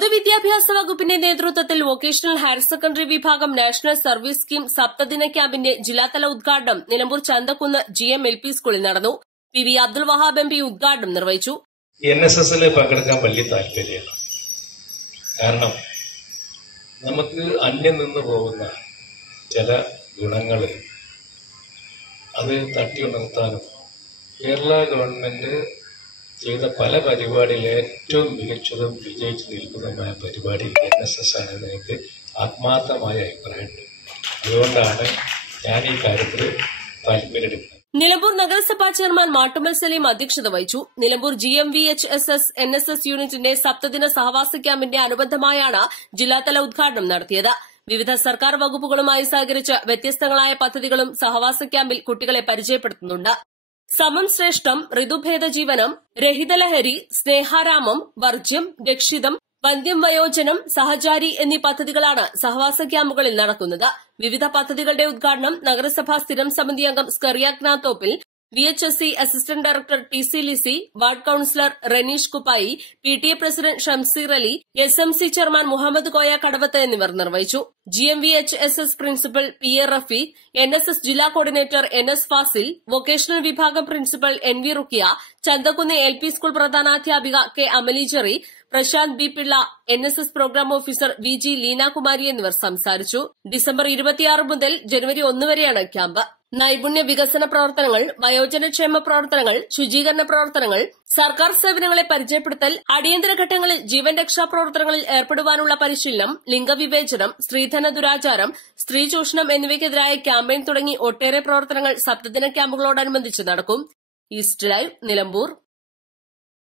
പൊതുവിദ്യാഭ്യാസ വകുപ്പിന്റെ നേതൃത്വത്തിൽ വൊക്കേഷണൽ ഹയർ സെക്കൻഡറി വിഭാഗം നാഷണൽ സർവീസ് സ്കീം സപ്തദിന ക്യാമ്പിന്റെ ജില്ലാതല ഉദ്ഘാടനം Nilambur Chanthakkunnu G M L P സ്കൂളിൽ നടന്നു. P V Abdul Wahab M P ഉദ്ഘാടനം നിർവഹിച്ചു. എൻ എസ് എസിൽ പങ്കെടുക്കാൻ വലിയ താല്പര്യമാണ്. കാരണം നമുക്ക് അന്യം നിന്ന് പോകുന്ന ചില ഗുണങ്ങൾ അത് തട്ടിയുണർത്താനും കേരള ഗവൺമെന്റ് ചെയ്ത പല പരിപാടിയിൽ ഏറ്റവും മികച്ചതും വിജയിച്ചു നിൽക്കുന്നതുമായ പരിപാടി എൻ എസ് എസ് ആണെന്ന് എനിക്ക് ആത്മാർത്ഥമായ അഭിപ്രായമുണ്ട്. അതുകൊണ്ടാണ് ഞാൻ ഈ കാര്യത്തിൽ താല്പര്യമെടുക്കുന്നത് നിലമ്പൂർ നഗരസഭാ ചെയർമാൻ മാട്ടുമൽ സലീം അധ്യക്ഷത വഹിച്ചു. Nilambur G M V H S S N S S യൂണിറ്റിന്റെ സപ്തദിന സഹവാസ ക്യാമ്പിന്റെ അനുബന്ധമായാണ് ജില്ലാതല ഉദ്ഘാടനം നടത്തിയത്. വിവിധ സർക്കാർ വകുപ്പുകളുമായി സഹകരിച്ച് വ്യത്യസ്തങ്ങളായ പദ്ധതികളും സഹവാസ ക്യാമ്പിൽ കുട്ടികളെ പരിചയപ്പെടുത്തുന്നുണ്ട്. സമം ശ്രേഷ്ഠം ഋതുഭേദ ജീവനം രഹിതലഹരി സ്നേഹാരാമം വർജ്യം രക്ഷിതം വന്ധ്യം വയോജനം സഹചാരി എന്നീ പദ്ധതികളാണ് സഹവാസ ക്യാമ്പുകളിൽ നടക്കുന്നത്. വിവിധ പദ്ധതികളുടെ ഉദ്ഘാടനം നഗരസഭാ സ്ഥിരം സമിതി അംഗം Thoppil V H S C assistant director T C Lissy ward councillor Raneesh Kuppayi P T A president Shamseer Ali S M C chairman Muhammad Koya Kadavath എന്നിവർ നിർവഹിച്ചു. G M V H S S principal P A Rafeeq N S S ജില്ലാ coordinator N S Fasil vocational വിഭാഗം principal N V Rukkiya Chanthakkunnu L P school പ്രധാനാധ്യാപിക K Amalijary Prashanth B Pillai N S S program officer V G Leenakumari എന്നിവർ സംസാരിച്ചു. December ഇരുപത്തിയാറ് മുതൽ ജനുവരി ഒന്ന് വരെയാണ് camp. നൈപുണ്യ വികസന പ്രവർത്തനങ്ങൾ വയോജനക്ഷേമ പ്രവർത്തനങ്ങൾ ശുചീകരണ പ്രവർത്തനങ്ങൾ സർക്കാർ സേവനങ്ങളെ പരിചയപ്പെടുത്തൽ അടിയന്തര ഘട്ടങ്ങളിൽ ജീവൻ രക്ഷാ പ്രവർത്തനങ്ങളിൽ ഏർപ്പെടുവാനുള്ള പരിശീലനം ലിംഗവിവേചനം സ്ത്രീധന ദുരാചാരം സ്ത്രീ ചൂഷണം എന്നിവയ്ക്കെതിരായ ക്യാമ്പയിൻ തുടങ്ങി ഒട്ടേറെ പ്രവർത്തനങ്ങൾ സപ്തദിന ക്യാമ്പുകളോടനുബന്ധിച്ച് നടക്കും. East live Nilambur.